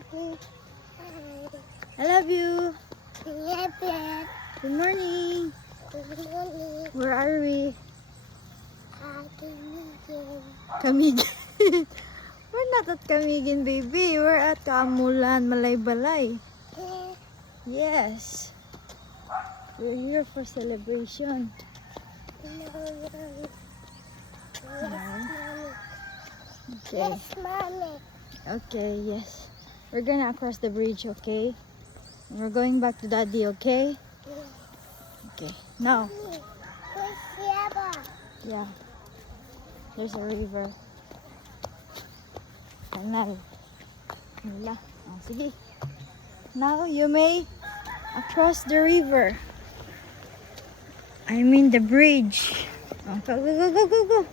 Daddy. I love you. Good morning. Where are we? Camiguin. We're not at Camiguin, baby. We're at Kamulan, Malaybalay. Yes. We're here for celebration. Okay. Yes, mommy. Okay, yes. We're gonna cross the bridge, okay? And we're going back to Daddy, okay? Okay. Now. Yeah. There's a river. Canal. Wala. Oh, sige. Now you may across the river. I mean the bridge. Oh, go, go, go, go, go, go.